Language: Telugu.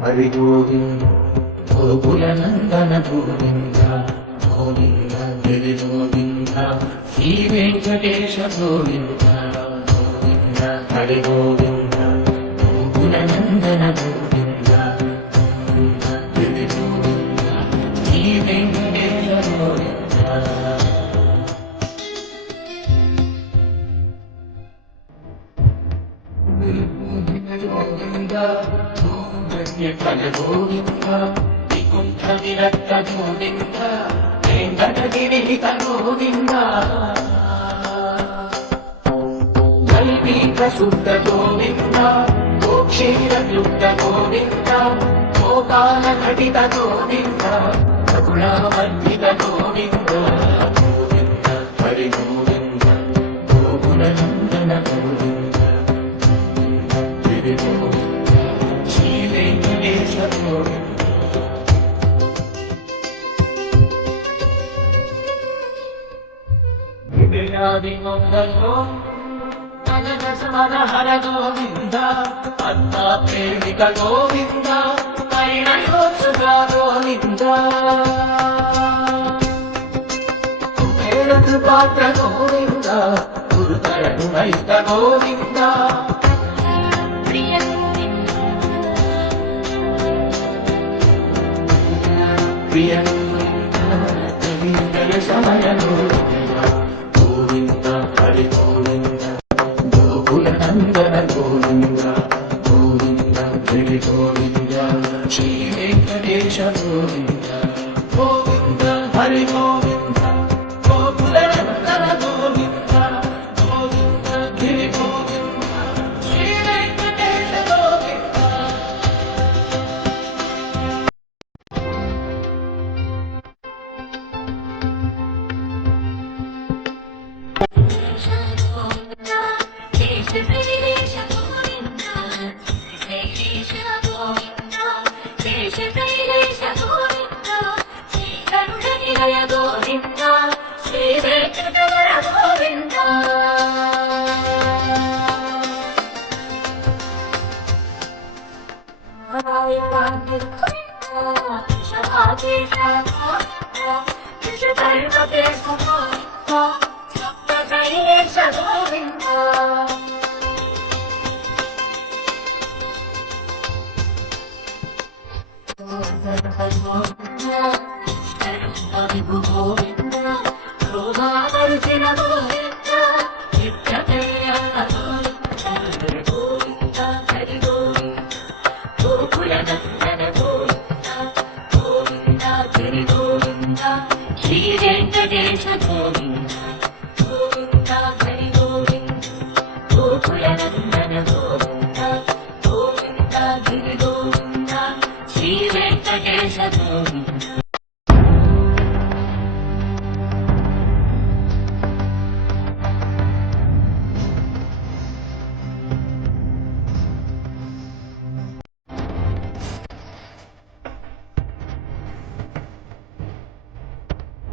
హరి గోవింద గోకుల నందన గోవింద గోవింద గిరి గోవింద శ్రీ వెంకటేశ గోవింద గోవింద హరి గోవింద గోకుల నందన గోవింద గోవింద గిరి గోవింద శ్రీ వెంకటేశ గోవింద. కల గోవింద వికుంఠ విరక్త గోవింద వెంకటగిరిహిత గోవింద కల్పీక శుద్ధ గోవింద గోక్షీరయుక్త గోవింద గోపాల ఘటిత గోవింద రఘుణావర్ధిత గోవింద గోవింద హరి గోవింద గోకుల నందన గోవింద గిరి గోవింద శ్రీ వెంకటేశ గోవింద. విద్యాదిమందలో నగర సమరహర గోవింద పద్మ ప్రేమిక గోవింద పరిణయోత్సుక గోవింద కుబేరకు పాత్ర గోవింద గురుతరను నైత గోవింద ప్రియ సమయ గోవింద హరి గోవింద గోకుల నందన గోవింద గోవింద గిరి గోవింద శ్రీ వెంకటేశ గోవింద గోవింద హరి గోవింద గోకుల నందన గోవింద గోవింద గిరి గోవింద శ్రీ వెంకటేశ గోవింద. గోవింద శ్రీ వెంకటరమణ గోవింద గోవింద రోగాదర్శన గోవింద గోవింద హరి గోవింద గోకుల నందన గోవింద గోవింద గిరి గోవింద శ్రీ వెంకటేశ గోవింద గోవింద హరి గోవింద గోకుల నందన గోవింద గోవింద గిరి గోవింద శ్రీ వెంకటేశ గోవింద.